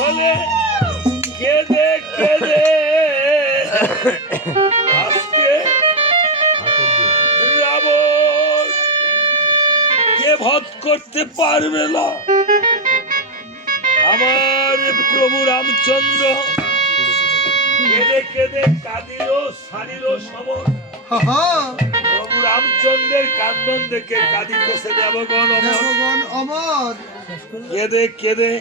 বলে কেঁদে কেঁদে। আজকে রাবণ কে ভদ করতে পারবে না? আমার প্রভু রামচন্দ্র কেঁদে কেঁদে কাঁদিল সারিল সমর প্রভু রামচন্দ্রের কান্দন দেখে কাঁদিতেছে দেবগণ অমর। কেঁদে কেঁদে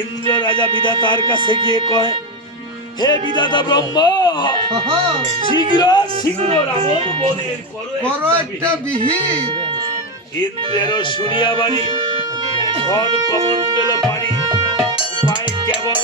ইন্দ্র রাজা বিধাতার কাছে গিয়ে কয় হে বিধাতা ব্রহ্ম শীঘ্র শীঘ্র রাবণ বনের করো করো একটা। বিহিত ইন্দ্রের শুনিয়া বাড়ি ঘন কমণ্ডল পারি উপায় কেবল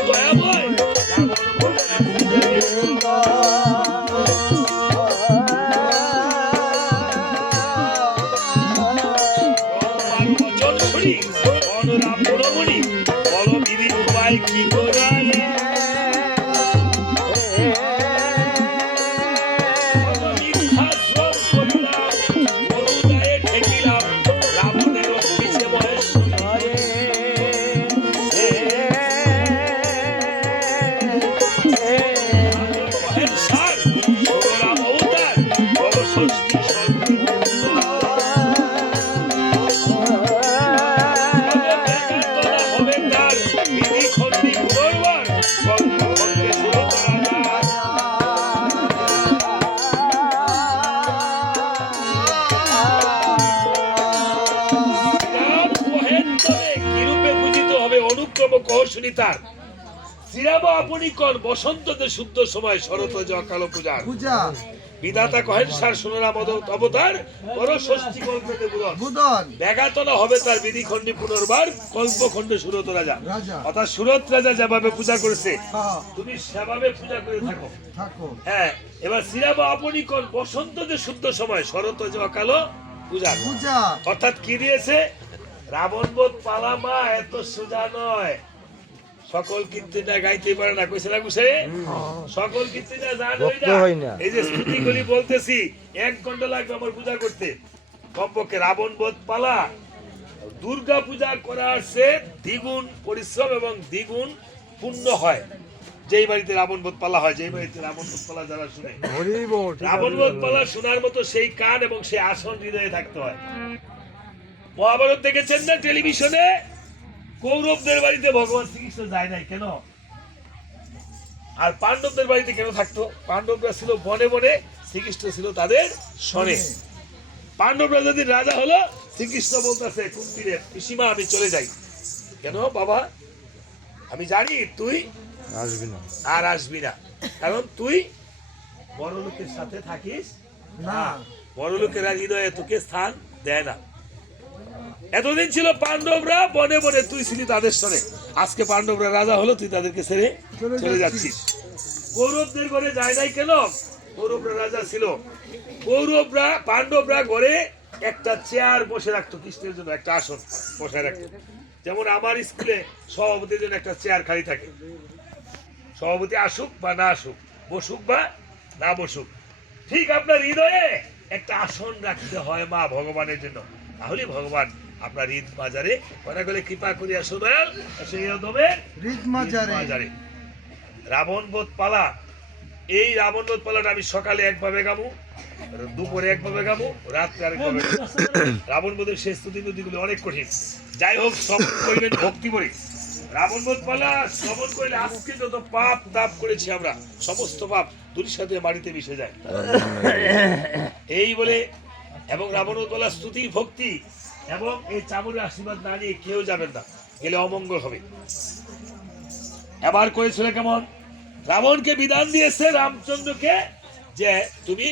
"শোনো কৌশলী তার। শ্রীরাম আপনি কর বসন্ততে শুদ্ধ সময় শরত যে অকাল পূজার? পূজা। বিধাতা কহেন সার সোনারাম অবতার কর ষষ্ঠী কল্পতে বুধন। ব্যাঘাতনা হবে তার বিধিখণ্ডী পুনর্বার কল্পখণ্ড সুরত রাজা। অর্থাৎ সুরত রাজা যেভাবে পূজা করেছে তুমি সেভাবে পূজা করে থাকো। থাকো। হ্যাঁ এবার শ্রীরাম বসন্ত যে শুদ্ধ সময় অকাল পূজা পূজা। অর্থাৎ কি দিয়েছে? রাবণ বোধ পালামা এত সোজা নয়। সকল কীর্তিটা গাইতে পারে না। কইছে না কুসে? সকল কীর্তিটা জানোই ভক্ত হয় না। এই যে স্তুতি করি বলতেছি এক ঘণ্টা লাগবে আমার পূজা করতে। কমপক্ষে রাবণ বোধ পালা। দুর্গা পূজা করার সে দ্বিগুণ পরিশ্রম এবং দ্বিগুণ পুণ্য হয়। যেই বাড়িতে রাবণ বোধ পালা হয় যেই বাড়িতে রাবণ বোধ পালা যারা শুনে। রাবণ বধ পালা শোনার মতো সেই কান এবং সেই আসন হৃদয়ে থাকতে হয়। মহাভারত দেখেছেন না টেলিভিশনে? কৌরবদের বাড়িতে ভগবান শ্রীকৃষ্ণ যায় নাই কেন? আর পাণ্ডবদের বাড়িতে কেন থাকতো? পাণ্ডবরা ছিল বনে বনে শ্রীকৃষ্ণ ছিল তাদের সনে পাণ্ডবরা যদি রাজা হলো শ্রীকৃষ্ণ বলতেছে কুন্তিরে পিসিমা আমি চলে যাই। কেন বাবা? আমি জানি তুই আসবি না। আর আসবি না। কারণ তুই বড় লোকের সাথে থাকিস না। বড় লোকেরা হৃদয়ে তোকে স্থান দেয় না। এতদিন ছিল পাণ্ডবরা বনে বনে তুই ছিলি তাদের সরে। আজকে পাণ্ডবরা রাজা হলো তুই তাদেরকে ছেড়ে চলে। যাচ্ছিস। কৌরবদের ঘরে যায় নাই কেন? কৌরবরা রাজা ছিল। কৌরবরা পাণ্ডবরা ঘরে একটা চেয়ার বসে রাখতো কৃষ্ণের জন্য একটা আসন বসে রাখতো। যেমন আমার স্কুলে সভাপতির জন্য একটা চেয়ার খালি থাকে। সভাপতি আসুক বা না আসুক বসুক বা না বসুক ঠিক আপনার হৃদয়ে একটা আসন রাখতে হয় মা ভগবানের জন্য। তাহলে ভগবান আপনার ঈদ বাজারে মনে করে কৃপা করিয়া সেই মাজারে। বাজারে রাবণ বোধ পালা। এই রাবণ বোধ পালাটা আমি সকালে একভাবে গামু দুপুরে একভাবে গাবো রাত্রে আরেকভাবে। রাবণ বোধের শেষ স্তুতি নদীগুলো অনেক কঠিন। যাই হোক সব করবেন ভক্তি করে। রাবণ বোধ পালা শ্রবণ করলে আজকে যত পাপ তাপ করেছি আমরা সমস্ত পাপ দুটির সাথে বাড়িতে মিশে যায়। এই বলে এবং রাবণ বোধ পালা স্তুতি ভক্তি এবং এই চামড়ের আশীর্বাদ না নিয়ে কেউ যাবেন না। গেলে অমঙ্গল হবে। এবার করেছিল কেমন? রাবণকে বিধান দিয়েছে রামচন্দ্রকে যে তুমি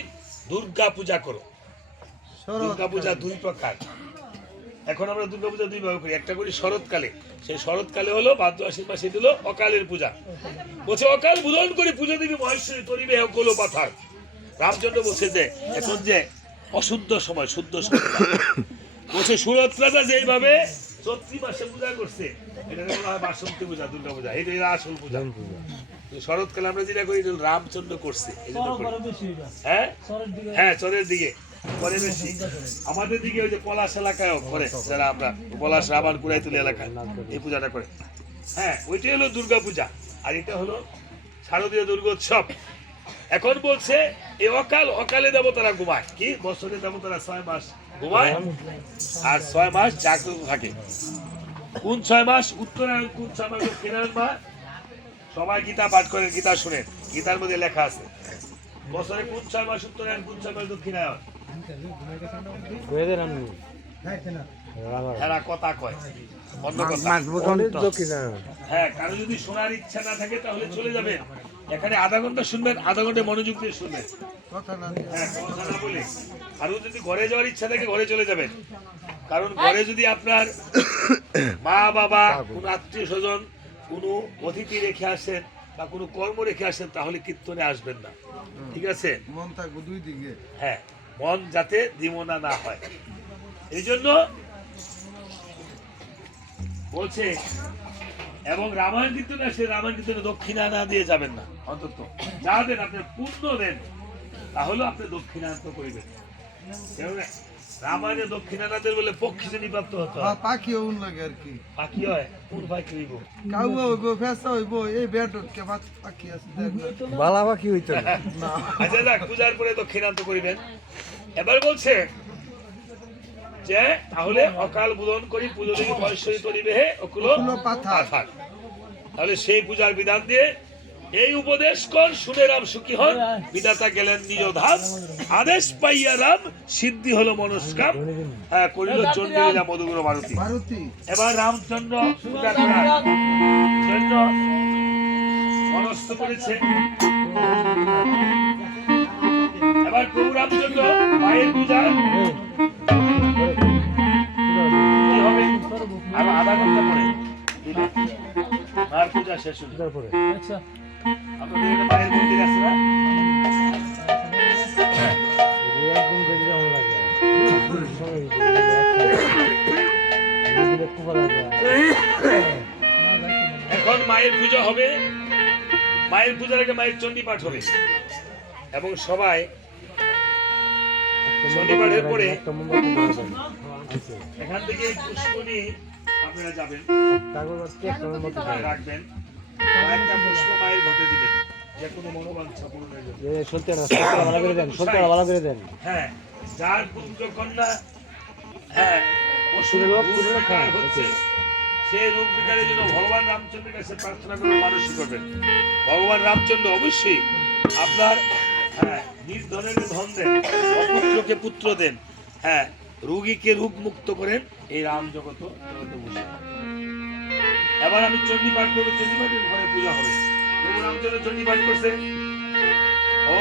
দুর্গা পূজা করো। দুর্গা পূজা দুই প্রকার। এখন আমরা দুর্গা পূজা দুই ভাবে করি। একটা করি শরৎকালে। সেই শরৎকালে হলো ভাদ্র আশ্বিন মাসে হলো অকালের পূজা। বলছে অকাল বুধন করে পুজো দিবি মহেশ্বরী তরিবে গোলো পাথার। রামচন্দ্র বলছে যে এখন যে অশুদ্ধ সময় শুদ্ধ সময়। বলছে সুরত রাজা যেইভাবে চৈত্রী মাসে পূজা করছে এটা বলা হয় বাসন্তী পূজা দুর্গা পূজা এটা এরা আসল পূজা। শরৎকালে আমরা যেটা করি রামচন্দ্র করছে। হ্যাঁ? হ্যাঁ চরের দিকে করে বেশি। আমাদের দিকে ওই যে পলাশ এলাকায় করে যারা আমরা পলাশ রাবান কুড়াইতুলি এলাকায় এই পূজাটা করে। হ্যাঁ ওইটাই হলো দুর্গা পূজা আর এটা হলো শারদীয় দুর্গোৎসব। এখন বলছে এই অকাল অকালে দেবতারা ঘুমায়। কি? বছরে দেবতারা ছয় মাস ঘুমায় আর ছয় মাস জাগ্রত থাকে। কোন ছয় মাস? উত্তরায়ণ কোন ছয় মাস? দক্ষিণায়ণ মাস। সবাই গীতা পাঠ করেন গীতা শুনেন। গীতার মধ্যে লেখা আছে। বছরে কোন ছয় মাস উত্তরায়ণ কোন ছয় মাস দক্ষিণায়ন এরা কথা কয়। অন্য কথা। হ্যাঁ কারও যদি শোনার ইচ্ছা না থাকে তাহলে চলে যাবেন। এখানে আধা ঘণ্টা শুনবেন আধা ঘণ্টা মনোযোগ দিয়ে শুনবেন। না হ্যাঁ যদি ঘরে যাওয়ার ইচ্ছা থাকে ঘরে চলে যাবেন। কারণ ঘরে যদি আপনার মা বাবা কোন আত্মীয় স্বজন কোনো অতিথি রেখে আসেন বা কোনো কর্ম রেখে আসেন তাহলে কীর্তনে আসবেন না। ঠিক আছে? মন থাকব দুই দিকে। হ্যাঁ মন যাতে দিমনা না হয়। এই জন্য বলছে এবং রামায়ণ কীর্তনে সে রামায়ণ কীর্তনে দক্ষিণা না দিয়ে যাবেন না অন্তত যা দেন আপনি পূর্ণ দেন তাহলে আপনি দক্ষিণান্ত করিবেন। রামায়ণে দক্ষিণা না দেন বলে পক্ষী শ্রেণি প্রাপ্ত হতে পাখি উন লাগে আর কি। পাখি হয়? কোন পাখি হইব? কাউয়া হইব ফেসা হইব এই বেড কে পাখি আছে বালা পাখি হইতো না। না। আচ্ছা যাক পূজার পরে দক্ষিণান্ত করিবেন। এবার বলছে যে তাহলে অকাল বুদন করি পুজো দিকে মহেশ্বরী করিবে হে ওগুলো ওগুলো পাথার। পাথার তাহলে সেই পূজার বিধান দিয়ে এই উপদেশ কর শুনে রাম সুখী হন। বিধাতা গেলেন নিজ ধাম। আদেশ পাইয়া রাম সিদ্ধি হলো মনস্কাম। হ্যাঁ করিল চন্ডী লীলা মধুগুর মারুতি। মারুতি। এবার রামচন্দ্র মনস্থ করেছে। এবার প্রভু রামচন্দ্র মায়ের পূজা আরও আধা ঘণ্টা পরে। দিবে। পূজা শেষ হলো। তারপরে? আপনাদের এখানে মায়ের মন্দির আছে না? এখন পূজা হবে। মায়ের পূজার আগে মায়ের চণ্ডী পাঠ হবে। এবং সবাই শনিবারের পরে। এখান থেকে পুষ্প নিয়ে আপনারা যাবেন। রাখবেন। আর একটা পুষ্প মায়ের ঘটে দিবেন। যে কোনো মনোবাঞ্ছা পূরণের জন্য এ, সত্যি না, সত্যি ভালো করে দেন সত্যি ভালো করে দেন। হ্যাঁ যার পুত্র কন্যা হ্যাঁ অসুরের হচ্ছে সেই রোগ বিকারের জন্য ভগবান রামচন্দ্রের কাছে প্রার্থনা করে মানসিক করবেন। ভগবান রামচন্দ্র অবশ্যই আপনার হ্যাঁ নির্ধনের ধন দেন অপুত্রকে পুত্র দেন হ্যাঁ রোগীকে রূপ মুক্ত করেন এই রাম জগত এবার আমি চণ্ডী পাঠ করব, চণ্ডী পাঠের ঘরে পূজা হবে। প্রভু রামচন্দ্র পাঠ করছে। ও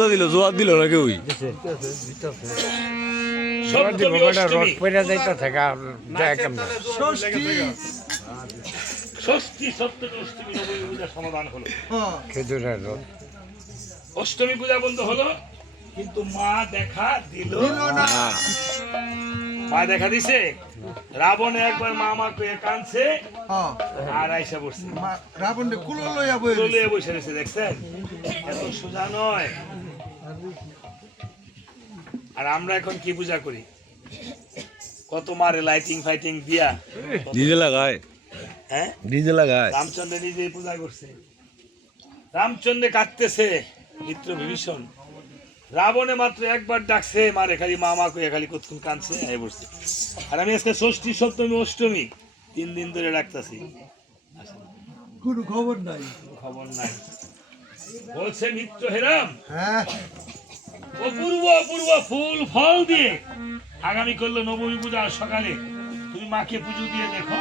পূজা দিল জোয়ার দিল না কেউই অষ্টমী পূজা বন্ধ হলো কিন্তু মা দেখা দিল না। মা দেখা দিছে? রাবণ একবার মা মা কয়ে কানছে হ্যাঁ। আর আইসা বসছে। মা- রাবণে কুলো লইয়া বসে রয়েছে দেখছেন? এত সোজা নয়। আর আমরা এখন কি পূজা করি? কত মারে লাইটিং ফাইটিং দিয়া? ডিজে লাগায়। হ্যাঁ? ডিজে লাগায়। রামচন্দ্র নিজে পূজা করছে। রামচন্দ্রে কাঁদতেছে মিত্র বিভীষণ রাবণে মাত্র একবার ডাকছে মারে খালি মামা কয়ে খালি কতক্ষণ কাঁদছে এই বসছে। আর আমি আজকে ষষ্ঠী সপ্তমী অষ্টমী তিন দিন ধরে ডাকতেছি। কোনো খবর নাই। খবর নাই। বলছে মিত্র হেরাম। হ্যাঁ। অপূর্ব অপূর্ব ফুল ফল দিয়ে আগামী করল নবমী পূজা সকালে। তুমি মাকে পুজো দিয়ে দেখো।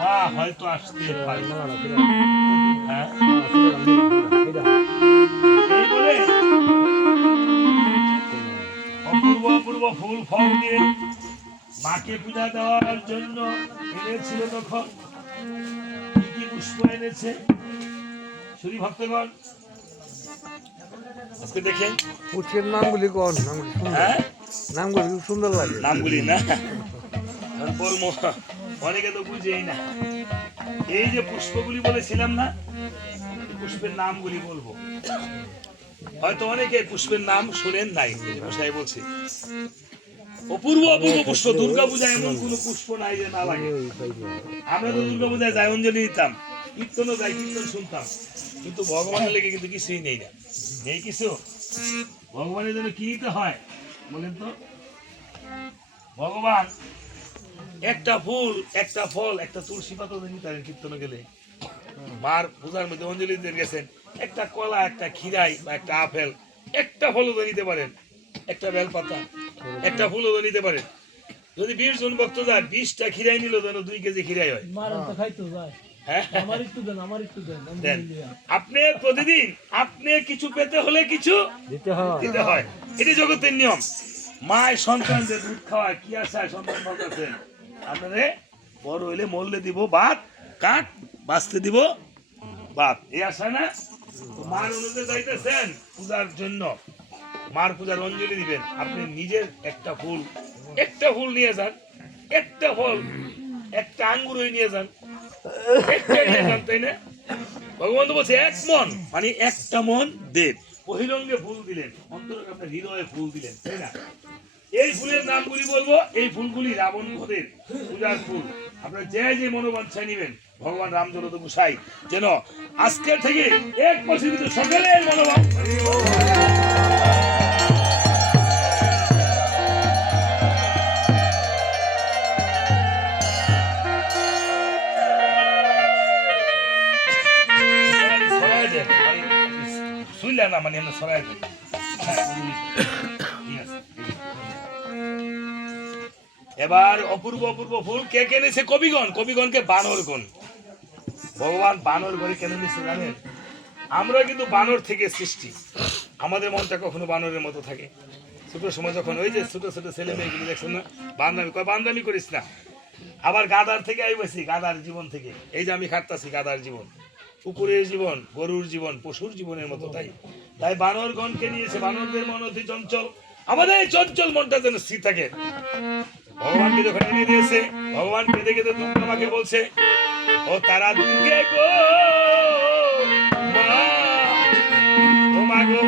মা হয়তো আসতে পারে। হ্যাঁ। এই বলে অপূর্ব অপূর্ব ফুল ফল দিয়ে মাকে পূজা দেওয়ার জন্য এনেছিল তখন। কি কি পুষ্প এনেছে? ভক্তগণ আজকে দেখেন। নামগুলি কোন? নামগুলি হ্যাঁ? নামগুলি খুব সুন্দর লাগে। নামগুলি না? বলব অনেকে তো বুঝেই না। এই যে পুষ্পগুলি বলেছিলাম না পুষ্পের নামগুলি বলব। হয়তো অনেকে পুষ্পের নাম শুনেন নাই মশাই বলছি। অপূর্ব অপূর্ব পুষ্প। দুর্গা পূজায় এমন কোন পুষ্প নাই যে না লাগে। আমরা তো দুর্গা পূজায় যাই অঞ্জলি দিতাম কীর্তনও যাই কীর্তন শুনতাম। কিন্তু ভগবানের লেগে কিন্তু কিছুই নেই না। নেই কিছু? ভগবানের জন্য কি নিতে হয়? বলেন তো। ভগবান, একটা ফুল, একটা ফল, একটা তুলসী পাতা নিতে পারেন কীর্তনে গেলে। মার পূজার মধ্যে অঞ্জলি দিতে গেছেন। একটা কলা, একটা খিরাই বা একটা আপেল, একটা ফলও তো নিতে পারেন। একটা বেল পাতা একটা ফুলও তো নিতে পারেন। যদি বিশ জন ভক্ত যায়, বিশটা খিরাই নিল যেন দুই কেজি খিরাই হয়। হ্যাঁ। আপনি প্রতিদিন আপনি কিছু পেতে হলে কিছু দিতে হয়। এটি জগতের নিয়ম। মায় সন্তানদের দুধ খাওয়ায় কি আশায় সন্তান আপনারে বড় হইলে মরলে দিব ভাত কাঠ বাঁচতে দিব ভাত। এই আশা না? তো মার অনুযায়ী যাইতেছেন পূজার জন্য। মার পূজার অঞ্জলি দিবেন। আপনি নিজের একটা ফুল একটা ফুল নিয়ে যান একটা ফল একটা আঙ্গুরই নিয়ে নিয়ে যান। তাই ভগবান তো বলছে, এক মন মানে একটা মন দেব। বহিরঙ্গে ফুল দিলেন আপনার হৃদয়ে ফুল দিলেন, তাই না? এই ফুলের নামগুলি বলব, এই ফুলগুলি রাবণ বধের পূজার ফুল। আপনারা যে যে মনোবাঞ্ছা নিবেন, ভগবান রামচন্দ্র গোসাই যেন আজকের থেকে এক বছর সকলের মনোবাঞ্ছা। মানে আমরা ঠিক আছে। এবার অপূর্ব অপূর্ব ফুল কে কে নিয়েছে কবিগণ। কবিগণকে বানরগণ ভগবান বানর করে কেন নিচ্ছে জানেন? আমরা কিন্তু বানর থেকে সৃষ্টি। আমাদের মনটা কখনো বানরের মতো থাকে। ছোট সময় যখন ওই যে ছোট ছোট ছেলে মেয়েগুলো দেখছেন না? বান্দামি কয়, বান্দামি করিস না। আবার গাদার থেকে আইবেছি গাদার জীবন থেকে। এই যে আমি খাটতাছি গাদার জীবন। কুকুরের জীবন, গরুর জীবন, পশুর জীবনের মতো তাই। তাই বানরগণকে নিয়েছে বানরদের মন অতি চঞ্চল। আমাদের এই চঞ্চল মনটা যেন স্থির থাকে। ভগবানকে যখন এনে দিয়েছে। ভগবান কেঁদে কেঁদে দুঃখ আমাকে বলছে, ও তারা দুর্গে গো, মা, ও মা গো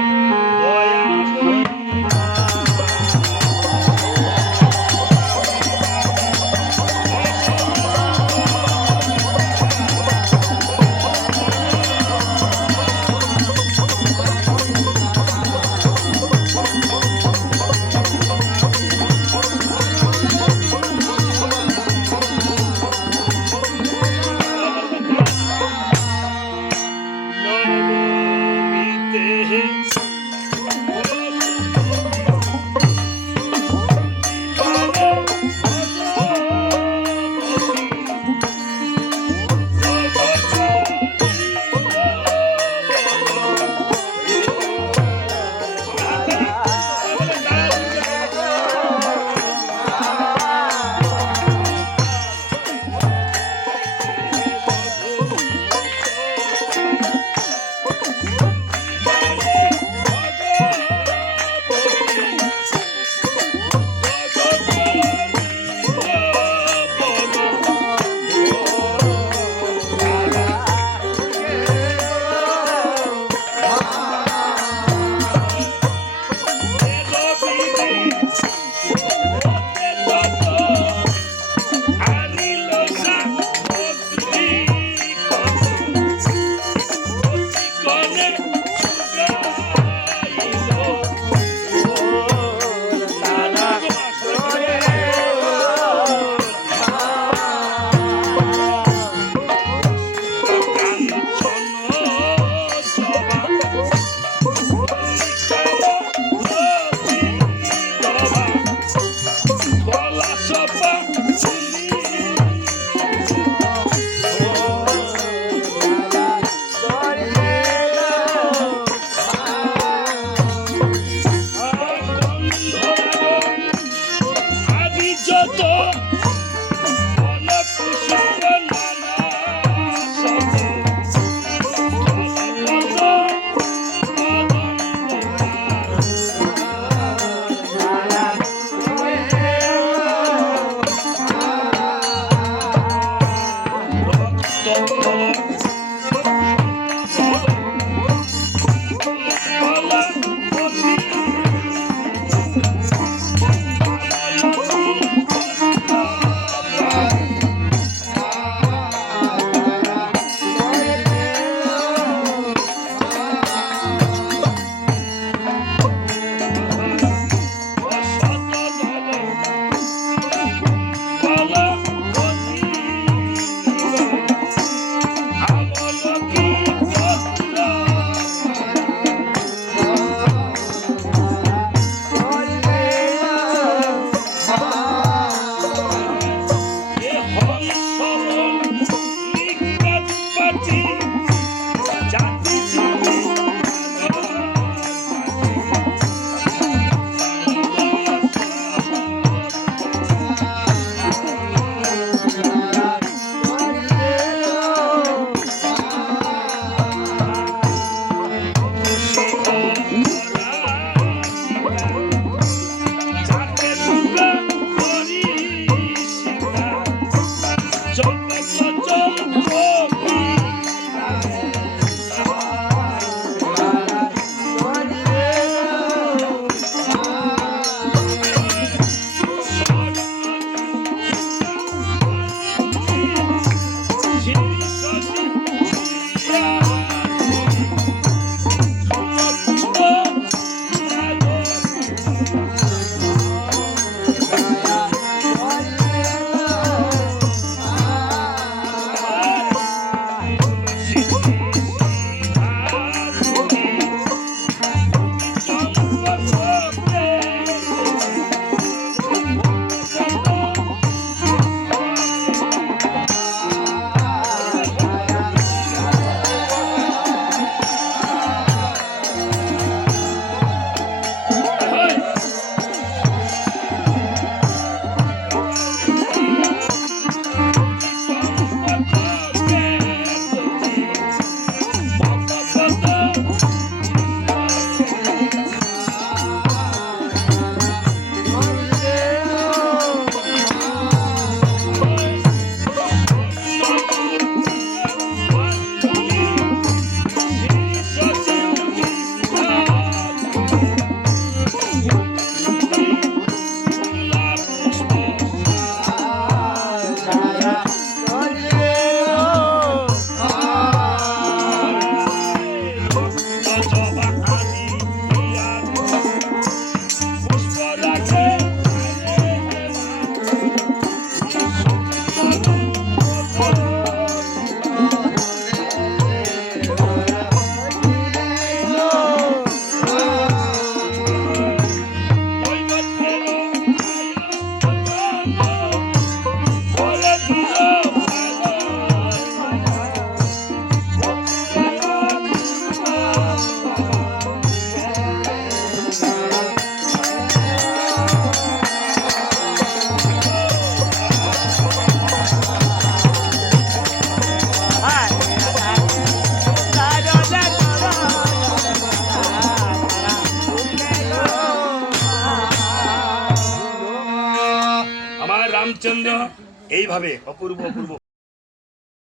চন্দ্র এইভাবে অপূর্ব অপূর্ব